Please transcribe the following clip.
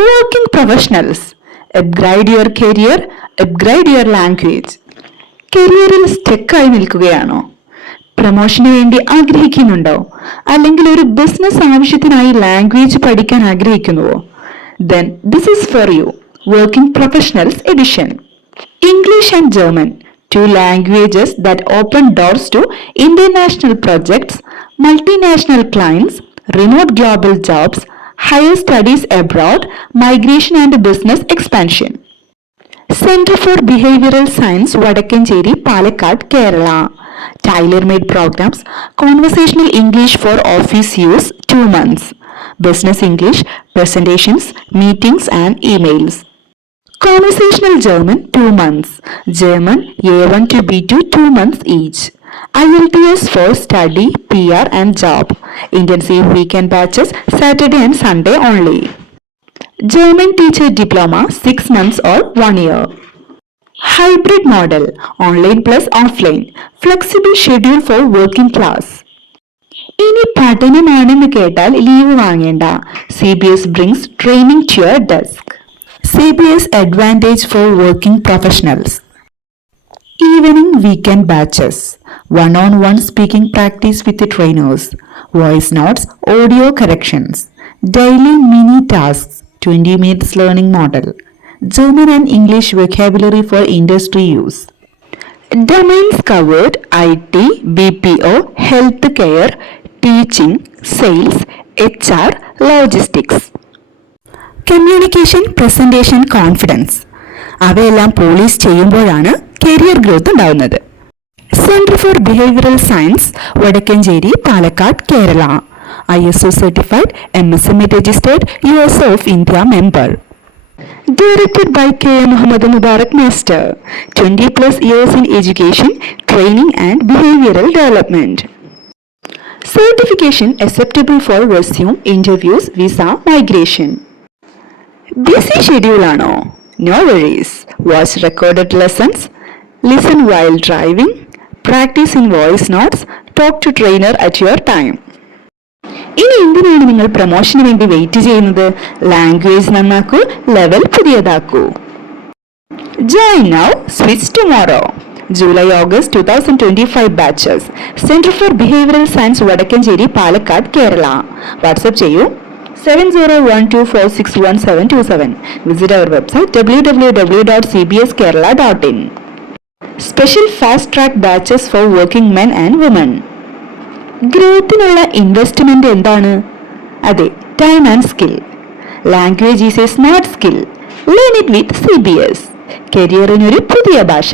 Working professionals. Upgrade your career, upgrade your language. കരിയറിൽ സ്റ്റെക്കായി നിൽക്കുകയാണോ? പ്രൊമോഷന് വേണ്ടി ആഗ്രഹിക്കുന്നുണ്ടോ? അല്ലെങ്കിൽ ഒരു ബിസിനസ് ആവശ്യത്തിനായി ലാംഗ്വേജ് പഠിക്കാൻ ആഗ്രഹിക്കുന്നുവോ? Then this is for you. Working Professionals Edition. English and German, two languages that open doors to international projects, multinational clients, remote global jobs, higher studies abroad, migration and business expansion. Center for Behavioral Science, Vadakkancheri, Palakkad, Kerala. Tailor-made programs, conversational English for office use, 2 months. Business English, presentations, meetings and emails. Conversational German, 2 months. German A1 to B2, 2 months each. IELTS for study, PR and job. Intensive weekend batches, Saturday and Sunday only. German Teacher Diploma, 6 months or 1 year. Hybrid model, online plus offline. Flexible schedule for working class. ഇനി പഠനമാണെന്ന് കേട്ടാൽ leave വാങ്ങേണ്ട. CBS brings training to your desk. CBS Advantage for Working Professionals. Evening weekend batches. One-on-one speaking practice with the trainers. Voice notes, audio corrections. Daily mini tasks. 20 minutes learning model. German and English vocabulary for industry use. Domains covered: IT, BPO, healthcare, teaching, sales, HR, logistics. Communication, presentation, confidence. അവയെല്ലാം polish ചെയ്യുമ്പോഴാണ് career growth ഉണ്ടാവുന്നത്. Centre for behavioural science, Vadakkencherry, Palakkad, Kerala. ISO certified, MSME registered, USA of India member. Directed by K. Muhammad Mubarak Master. 20 plus years in education, training and behavioral development. Certification acceptable for resume, interviews, visa, migration. Busy schedule ആണോ? No worries. Watch recorded lessons, listen while driving, practice in voice notes, talk to trainer at your time. ഇനി എന്തിനാണ് നിങ്ങൾ പ്രൊമോഷന് വേണ്ടി wait ചെയ്യുന്നത്? Language നന്നാക്കൂ, level പുതിയതാക്കൂ. Join now, switch tomorrow. July, August 2025 batches. Center for Behavioral Science, Vadakkancheri, Palakkad, Kerala. WhatsApp ചെയ്യൂ 7012461727. Visit our website www.cbskerala.in. Special fast track batches for working men and women. ഗ്രോത്തിനുള്ള investment എന്താണ്? അതെ, time and skill. Language is a smart skill. Learn it with CBS. കരിയറിനൊരു പുതിയ ഭാഷ.